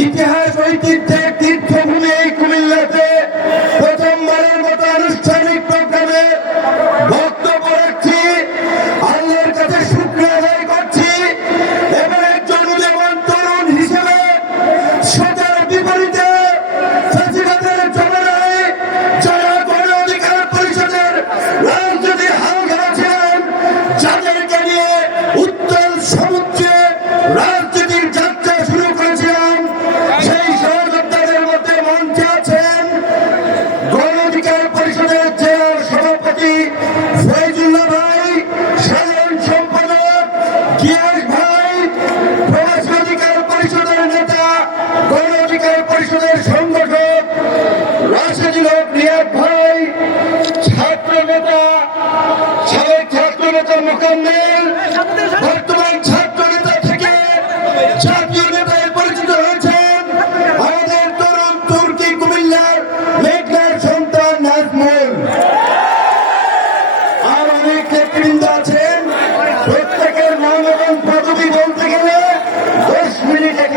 ইতিহাস ঐতিহ্যের তীর্থভূমি এই কুমিল্লাতে প্রথমবারের মতো আনুষ্ঠানিক প্রোগ্রামে বক্তব্য রাখছি। আল্লাহর কাছে শুক্র আদায় করছি এবং একজন যেমন তরুণ হিসেবে সোজার বিপরীতে অধিকার পরিষদের সংগঠক রাশেদুল হক রিয়াদ ভাই ছাত্র নেতা সাবেক ছাত্র নেতা মোকাম্মেল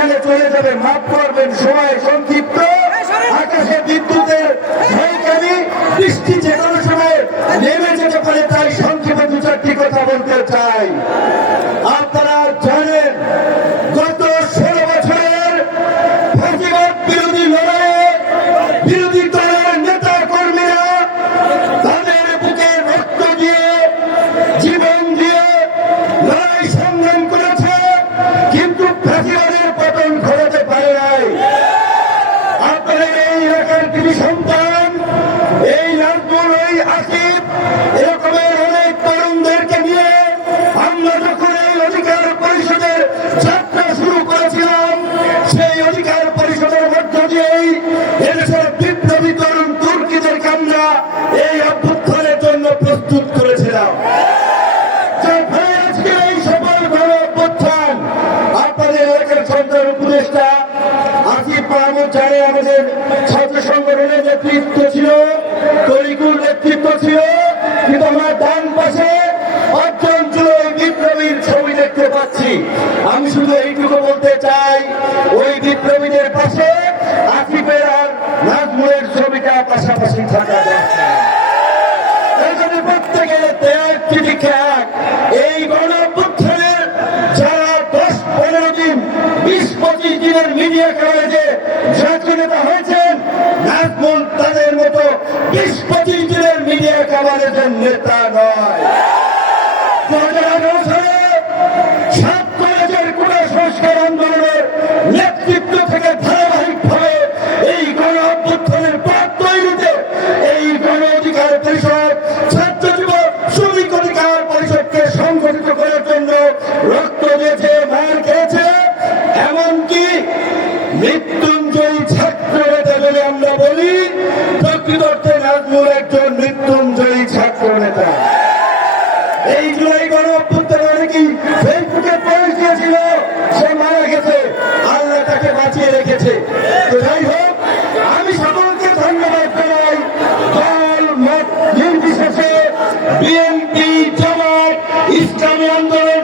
মিনিট চলে যাবে। মাফ করবেন, সময় সংক্ষিপ্ত। আকাশে বিদ্যুতের ঝলকানি বৃষ্টি যে কোনো সময় নেমে যেতে পারে, তাই সংক্ষেপে দু চারটি কথা বলতে চাই। আপনারা এই অভ্যুত্থানের জন্য প্রস্তুত করেছিলাম। ছবি দেখতে পাচ্ছি। আমি শুধু এইটুকু বলতে চাই, ওই বিপ্লবীদের পাশে আসিফের আর নাজমুলের ছবিটা পাশাপাশি থাকা। এই গণ অভ্যুত্থানের যারা দশ পনেরো দিন, বিশ পঁচিশ দিনের মিডিয়া নেতা হয়েছেন তাদের মতো বিশ পঁচিশ দিনের মিডিয়া কাভারেজের নেতা নয়। মৃত্যুঞ্জয়ী ছাত্র নেতা বলে আমরা বলি প্রকৃত অর্থে নাজমুল একজন মৃত্যুঞ্জয়ী ছাত্র নেতা। এই জুলাই গণ অভ্যুত্থানে অনেকেই ফেসবুকে পোস্ট দিয়েছিল, সে মারা গেছে, আল্লাহ তাকে বাঁচিয়ে রেখেছে। তো যাই হোক, আমি সকলকে ধন্যবাদ জানাই। দল, মত নির্বিশেষে বিএনপি, জামাত, ইসলামী আন্দোলন